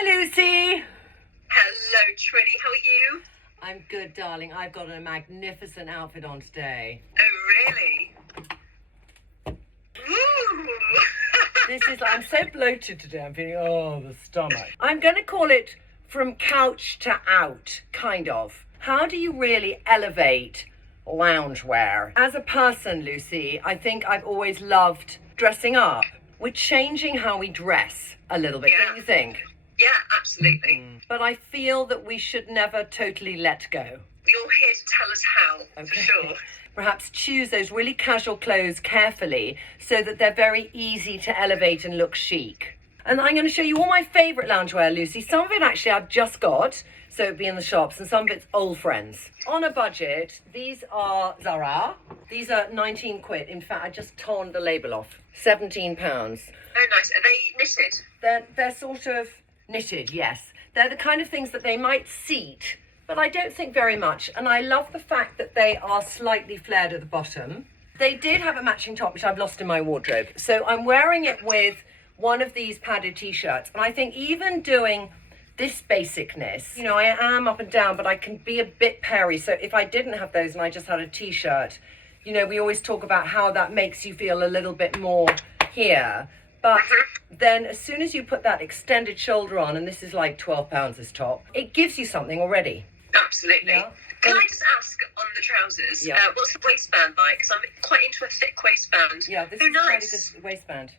Hi, Lucy. Hello, Trinny. How are you? I'm good, darling. I've got a magnificent outfit on today. Oh, really? Ooh. I'm so bloated today. I'm feeling, the stomach. I'm going to call it from couch to out, kind of. How do you really elevate loungewear? As a person, Lucy, I think I've always loved dressing up. We're changing how we dress a little bit, don't you think? Yeah, absolutely. But I feel that we should never totally let go. You're here to tell us how, for sure. Perhaps choose those really casual clothes carefully so that they're very easy to elevate and look chic. And I'm going to show you all my favourite loungewear, Lucy. Some of it actually I've just got, so it'll be in the shops, and some of it's old friends. On a budget, these are Zara. These are 19 quid. In fact, I just torn the label off. 17 pounds. Oh, nice. Are they knitted? They're sort of knitted, yes. They're the kind of things that they might seat, but I don't think very much. And I love the fact that they are slightly flared at the bottom. They did have a matching top, which I've lost in my wardrobe. So I'm wearing it with one of these padded t-shirts. And I think even doing this basicness, you know, I am up and down, but I can be a bit pairy. So if I didn't have those and I just had a t-shirt, you know, we always talk about how that makes you feel a little bit more here. But then as soon as you put that extended shoulder on, and this is like £12 this top, it gives you something already. Absolutely. Yeah. Can I just ask on the trousers, Yeah. What's the waistband like? Because I'm quite into a thick waistband. Yeah, this is quite a good waistband.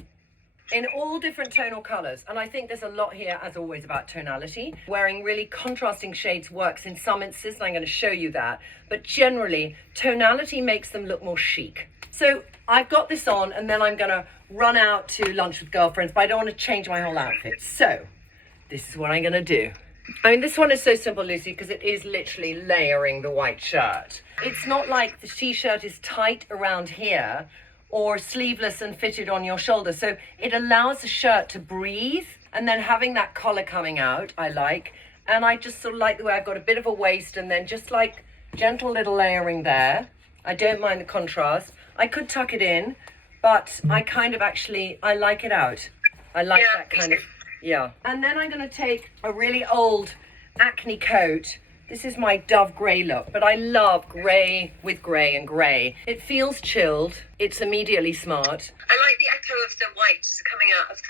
In all different tonal colours. And I think there's a lot here, as always, about tonality. Wearing really contrasting shades works in some instances, and I'm going to show you that. But generally, tonality makes them look more chic. So I've got this on, and then I'm going to run out to lunch with girlfriends, but I don't want to change my whole outfit. So this is what I'm going to do. I mean, this one is so simple, Lucy, because it is literally layering the white shirt. It's not like the t-shirt is tight around here or sleeveless and fitted on your shoulder. So it allows the shirt to breathe, and then having that collar coming out, I like. And I just sort of like the way I've got a bit of a waist and then just like gentle little layering there. I don't mind the contrast. I could tuck it in, but I kind of I like it out. I like that kind of, yeah. And then I'm going to take a really old Acne coat. This is my dove grey look, but I love grey with grey and grey. It feels chilled. It's immediately smart. I like the echo of the white coming out of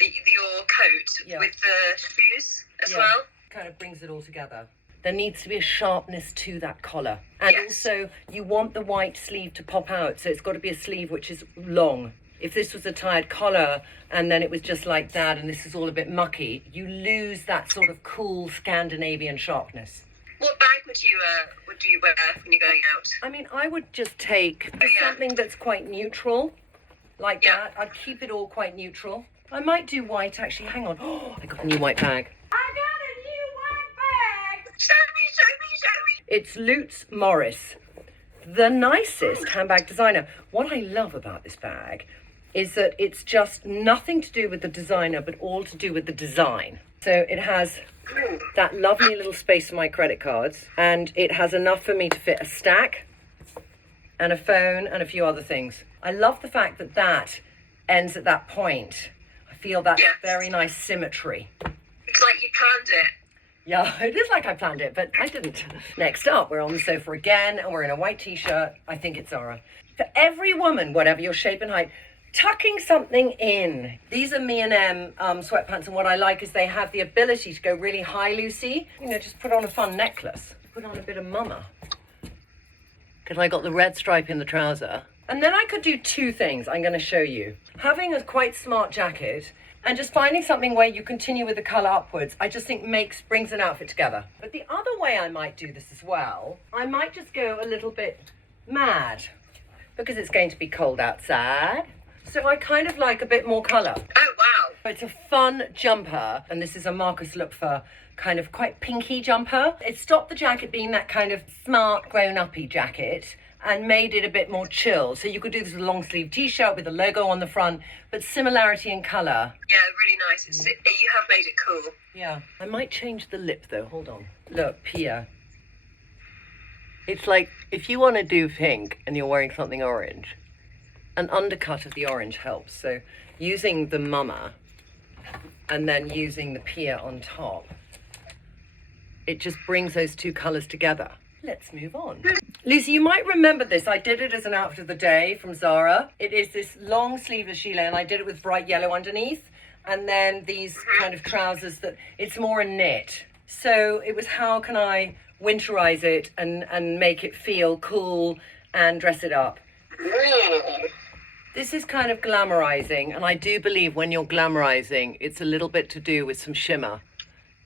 your coat with the shoes as well. Kind of brings it all together. There needs to be a sharpness to that collar. And also, you want the white sleeve to pop out, so it's got to be a sleeve which is long. If this was a tied collar and then it was just like that and this is all a bit mucky, you lose that sort of cool Scandinavian sharpness. What bag would you wear when you're going out? I mean, I would just take something that's quite neutral, like that. I'd keep it all quite neutral. I might do white, actually. Hang on. Oh, I got a new white bag. I got a new white bag! Show me. It's Lutz Morris, the nicest handbag designer. What I love about this bag is that it's just nothing to do with the designer, but all to do with the design. So it has that lovely little space for my credit cards, and it has enough for me to fit a stack and a phone and a few other things. I love the fact that that ends at that point. I feel that's very nice symmetry. It's like you planned it. Yeah, it is like I planned it, but I didn't. Next up, we're on the sofa again, and we're in a white t-shirt. I think it's Zara. For every woman, whatever your shape and height, tucking something in. These are M&M sweatpants, and what I like is they have the ability to go really high, Lucy. You know, just put on a fun necklace. Put on a bit of mama. Because I got the red stripe in the trouser. And then I could do two things I'm going to show you. Having a quite smart jacket and just finding something where you continue with the colour upwards, I just think brings an outfit together. But the other way I might do this as well, I might just go a little bit mad because it's going to be cold outside. So I kind of like a bit more colour. Oh, wow. It's a fun jumper, and this is a Marcus Lookfor kind of quite pinky jumper. It stopped the jacket being that kind of smart grown-uppy jacket and made it a bit more chill. So you could do this with a long sleeve t-shirt with a logo on the front, but similarity in colour. Yeah, really nice. You have made it cool. Yeah. I might change the lip though, hold on. Look, Pia. It's like, if you want to do pink and you're wearing something orange, an undercut of the orange helps. So using the mama and then using the pier on top. It just brings those two colours together. Let's move on. Lucy, you might remember this. I did it as an outfit of the day from Zara. It is this long sleeveless gilet, and I did it with bright yellow underneath. And then these kind of trousers that, it's more a knit. So it was, how can I winterize it and make it feel cool and dress it up? This is kind of glamourising, and I do believe when you're glamourising, it's a little bit to do with some shimmer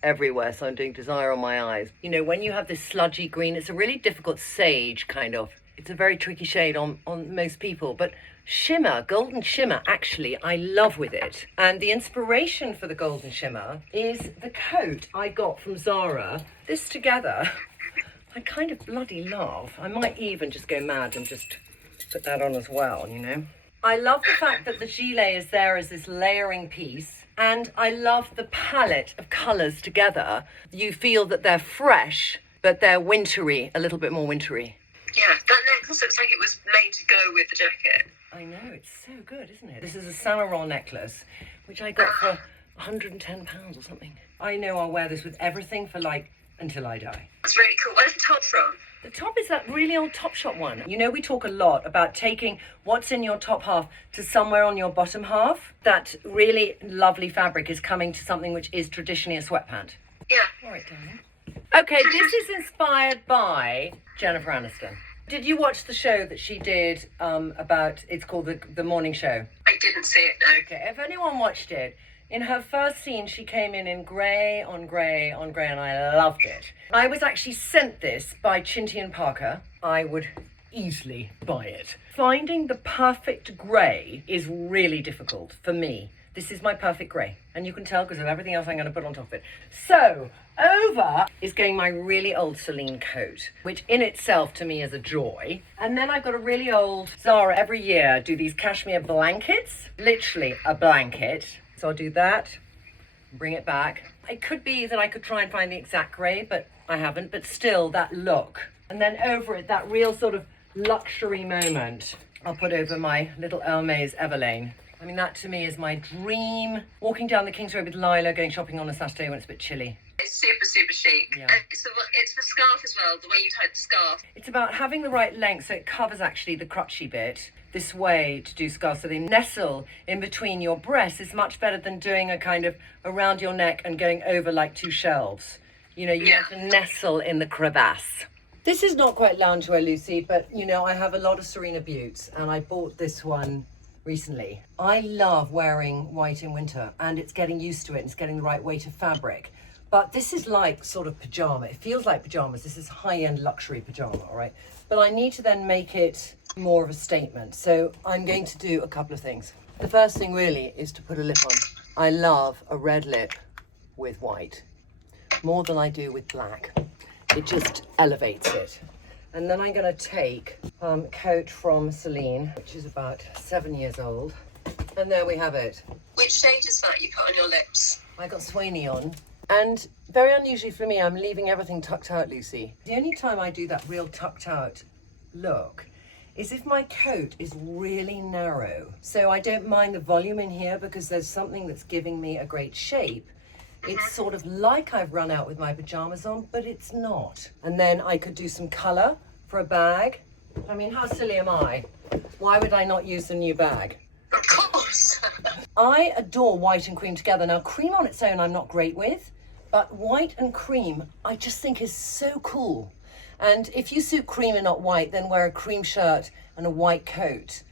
everywhere. So I'm doing Desire on my eyes. You know, when you have this sludgy green, it's a really difficult sage kind of. It's a very tricky shade on most people, but shimmer, golden shimmer, actually, I love with it. And the inspiration for the golden shimmer is the coat I got from Zara. This together, I kind of bloody love. I might even just go mad and just put that on as well, you know. I love the fact that the gilet is there as this layering piece. And I love the palette of colours together. You feel that they're fresh, but they're wintry, a little bit more wintry. Yeah, that necklace looks like it was made to go with the jacket. I know, it's so good, isn't it? This is a Saint Laurent necklace, which I got for £110 or something. I know I'll wear this with everything for until I die. That's really cool. Where's the top from? The top is that really old Topshop one. You know, we talk a lot about taking what's in your top half to somewhere on your bottom half. That really lovely fabric is coming to something which is traditionally a sweatpant. Yeah. All right, darling. Okay, this is inspired by Jennifer Aniston. Did you watch the show that she did about, it's called the Morning Show? I didn't see it, no. Okay, if anyone watched it, in her first scene, she came in grey on grey on grey, and I loved it. I was actually sent this by Chinty and Parker. I would easily buy it. Finding the perfect grey is really difficult for me. This is my perfect grey, and you can tell because of everything else I'm going to put on top of it. So, over is going my really old Celine coat, which in itself to me is a joy. And then I've got a really old Zara. Every year do these cashmere blankets, literally a blanket. So I'll do that, bring it back. It could be that I could try and find the exact grey, but I haven't. But still, that look. And then over it, that real sort of luxury moment, I'll put over my little Hermès Everlane. I mean, that to me is my dream. Walking down the King's Road with Lila, going shopping on a Saturday when it's a bit chilly. It's super, super chic. Yeah. It's the scarf as well, the way you tied the scarf. It's about having the right length so it covers actually the crotchy bit. This way to do scarves so they nestle in between your breasts is much better than doing a kind of around your neck and going over like two shelves. You know, you have to nestle in the crevasse. This is not quite loungewear, Lucy, but you know, I have a lot of Serena Buttes and I bought this one recently. I love wearing white in winter and it's getting used to it and it's getting the right weight of fabric. But this is like sort of pajama. It feels like pajamas. This is high-end luxury pajama, all right? But I need to then make it more of a statement. So I'm going to do a couple of things. The first thing really is to put a lip on. I love a red lip with white, more than I do with black. It just elevates it. And then I'm going to take a coat from Celine, which is about 7 years old. And there we have it. Which shade is that you put on your lips? I got Swaney on. And very unusually for me, I'm leaving everything tucked out, Lucy. The only time I do that real tucked out look is if my coat is really narrow. So I don't mind the volume in here because there's something that's giving me a great shape. It's sort of like I've run out with my pajamas on, but it's not. And then I could do some colour for a bag. I mean, how silly am I? Why would I not use the new bag? Of course. I adore white and cream together. Now, cream on its own I'm not great with, but white and cream I just think is so cool. And if you suit cream and not white, then wear a cream shirt and a white coat.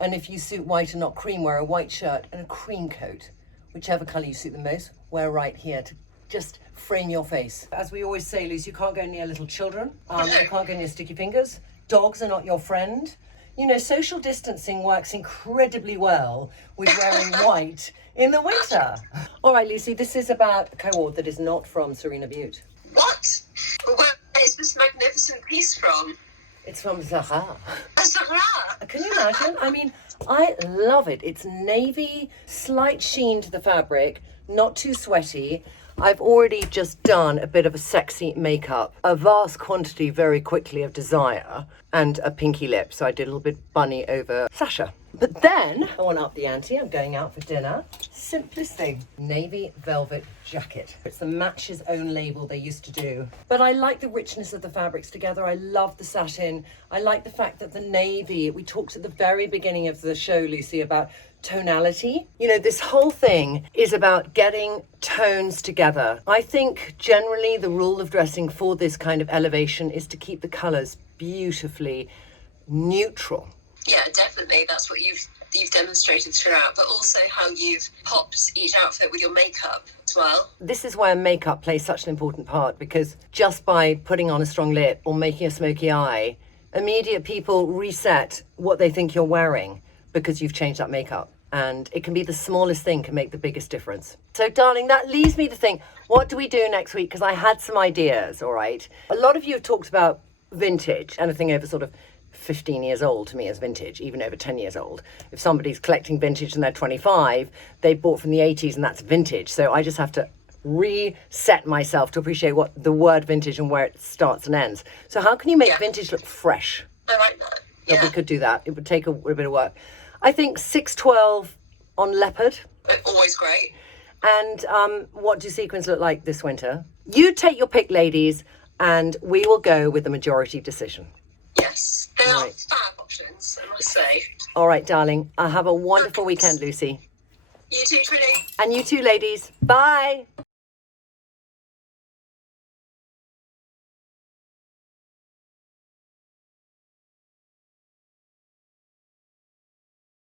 And if you suit white and not cream, wear a white shirt and a cream coat. Whichever colour you suit the most, wear right here to just frame your face. As we always say, Lucy, you can't go near little children. You can't go near sticky fingers. Dogs are not your friend. You know, social distancing works incredibly well with wearing white in the winter. All right, Lucy, this is about a cohort that is not from Serena Butte. What? Where is this magnificent piece from? It's from Zara. Zara? Can you imagine? I mean, I love it. It's navy, slight sheen to the fabric, not too sweaty. I've already just done a bit of a sexy makeup, a vast quantity very quickly of Desire and a pinky lip. So I did a little bit bunny over Sasha. But then I want to up the ante. I'm going out for dinner. Simplest thing, navy velvet jacket. It's the Match's own label they used to do. But I like the richness of the fabrics together. I love the satin. I like the fact that the navy, we talked at the very beginning of the show, Lucy, about tonality. You know, this whole thing is about getting tones together. I think generally the rule of dressing for this kind of elevation is to keep the colours beautifully neutral. Yeah, definitely. That's what you've demonstrated throughout, but also how you've popped each outfit with your makeup as well. This is where makeup plays such an important part, because just by putting on a strong lip or making a smoky eye, immediate people reset what they think you're wearing because you've changed that makeup. And it can be the smallest thing can make the biggest difference. So, darling, that leaves me to think, what do we do next week? Because I had some ideas, all right? A lot of you have talked about vintage, anything over sort of 15 years old to me is vintage, even over 10 years old. If somebody's collecting vintage and they're 25, they bought from the 80s and that's vintage. So I just have to reset myself to appreciate what the word vintage and where it starts and ends. So how can you make vintage look fresh? I like that. Yeah. We could do that. It would take a bit of work. I think 612 on leopard. Always great. And what do sequins look like this winter? You take your pick, ladies, and we will go with the majority decision. Yes, they are fab options, I must say. All right, darling. Have a wonderful weekend, Lucy. You too, Trinny. And you too, ladies. Bye.